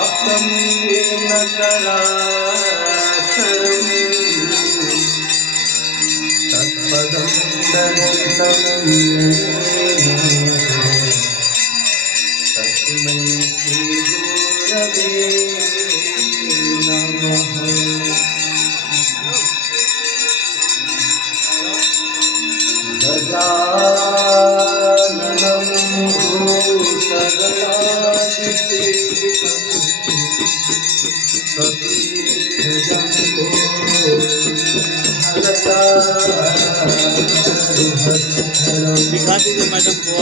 व्याप्तं येन चराचरं तत्पदं दर्शितं येन तस्मै श्रीगुरवे नमः। गजाननं भूतगणाधिसेवितं कपिध्वजं दिखा दीजिए मैडम को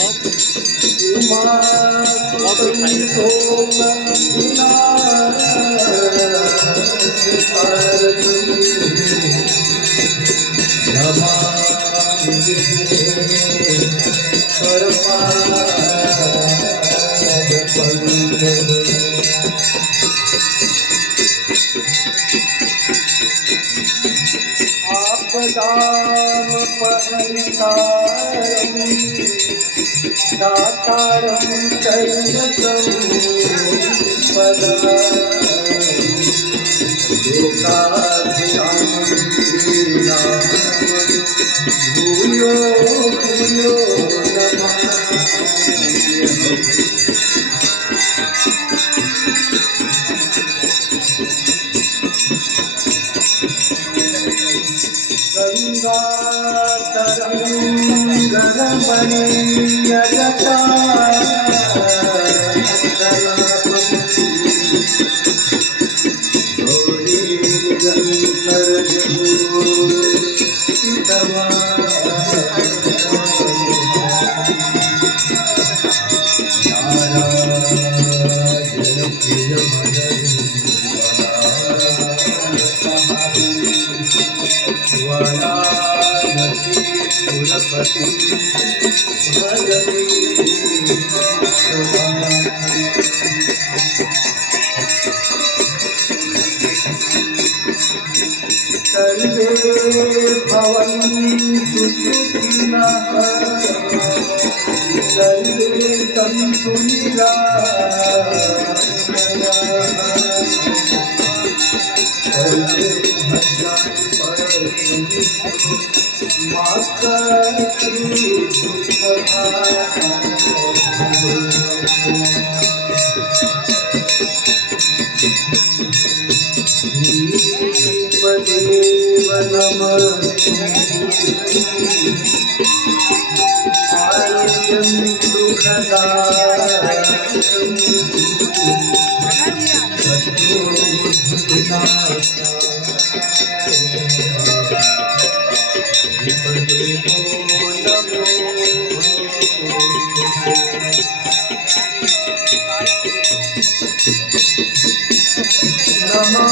आप दातारं शरणं पदा लोकाभिरामं श्रीरामं भूयो भूयो नमाम्यहम्। सर्वे भवन्तु सुखिनः सर्वे सन्तु निरामयाः सर्वे भद्राणि पश्यन्तु मा कश्चित् देव नमः। आर्यं सुखदायकं नमो